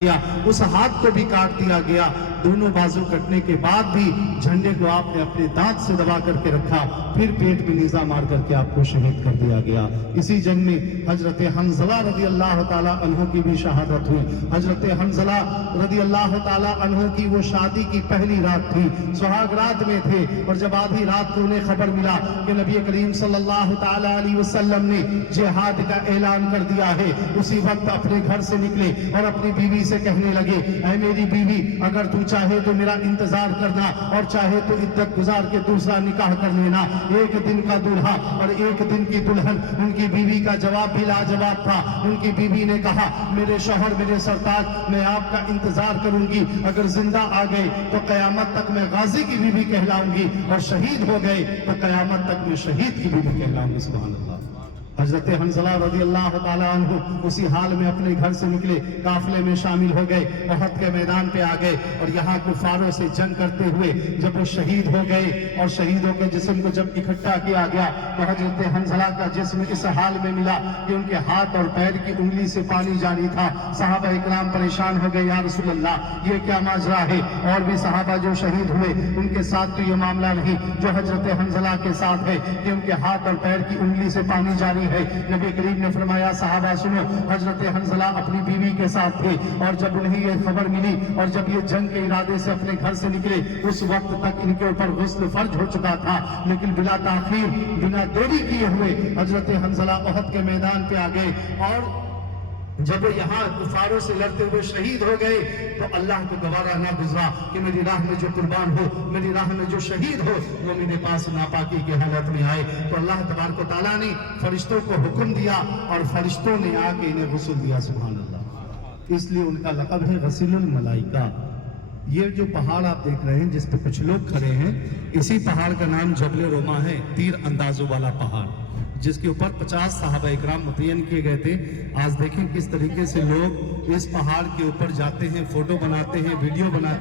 उस हाथ को भी काट दिया गया। दोनों बाजू कटने के बाद भी झंडे को आपने अपने दांत से दबा करके रखा, फिर पेट में नेज़ा मार करके आपको शहीद कर दिया गया। इसी जंग में हजरत हंज़ला रज़ी अल्लाह ताला अन्हु की भी शहादत हुई। हजरत हंज़ला रज़ी अल्लाह ताला अन्हु की वो शादी की पहली रात थी, सुहाग रात में थे, और जब आधी रात को उन्हें खबर मिला कि नबी करीम सल्लल्लाहु ताला अलैहि वसल्लम ने जिहाद का ऐलान कर दिया है, उसी वक्त अपने घर से निकले और अपनी बीवी से कहने लगे, ऐ मेरी बीवी, अगर तू चाहे तो मेरा इंतजार करना और चाहे तो इद्दत गुजार के दूसरा निकाह कर लेना। एक दिन का दूल्हा और एक दिन की दुल्हन। उनकी बीवी का जवाब भी लाजवाब था। उनकी बीवी ने कहा, मेरे शौहर, मेरे सरताज, मैं आपका इंतजार करूंगी, अगर जिंदा आ गए तो कयामत तक मैं गाजी की बीवी कहलाऊंगी, और शहीद हो गए तो कयामत तक मैं शहीद की बीवी कहलाऊंगी। सुभान अल्लाह। हजरत हंज़ला रज़ी अल्लाह ताला अन्हु उसी हाल में अपने घर से निकले, काफिले में शामिल हो गए, उहद के मैदान पे आ गए, और यहाँ कुफारों से जंग करते हुए जब वो शहीद हो गए और शहीदों के जिस्म को जब इकट्ठा किया गया तो हजरत हंज़ला का जिस्म इस हाल में मिला कि उनके हाथ और पैर की उंगली से पानी जारी था। सहाबा इकराम परेशान हो गए, या रसूल अल्लाह, ये क्या माजरा है। और भी सहाबा जो शहीद हुए उनके साथ तो ये मामला नहीं जो हजरत हंज़ला के साथ है कि उनके हाथ और पैर की उंगली से पानी जारी है। नबी करीम ने फरमाया, साहबा सुनो, हजरत हंज़ला अपनी बीवी के साथ थे, और जब उन्हें ये खबर मिली और जब ये जंग के इरादे से अपने घर से निकले, उस वक्त तक इनके ऊपर गुस्ल फर्ज हो चुका था, लेकिन बिला ताखीर, बिना देरी किए हुए हजरत हंज़ला उहद के मैदान पे आ गए, और जब वो यहाँ कुफारों से लड़ते हुए शहीद हो गए तो अल्लाह को गवारा ना गुजरा कि मेरी राह में जो कुर्बान हो, मेरी राह में जो शहीद हो, वो मेरे पास नापाकी की हालत में आए। तो अल्लाह तबारक व तआला ने फरिश्तों को हुक्म दिया और फरिश्तों ने आके इन्हें गुस्ल दिया। सुभान अल्लाह। इसलिए उनका लक़ब है गसीलुल मलाइका। ये जो पहाड़ आप देख रहे हैं जिस पे कुछ लोग खड़े हैं, इसी पहाड़ का नाम जबल रोमा है, तीर अंदाजों वाला पहाड़, जिसके ऊपर 50 सहाबा इकराम मुतय्यन किए गए थे। आज देखें किस तरीके से लोग इस पहाड़ के ऊपर जाते हैं, फोटो बनाते हैं, वीडियो बनाते हैं।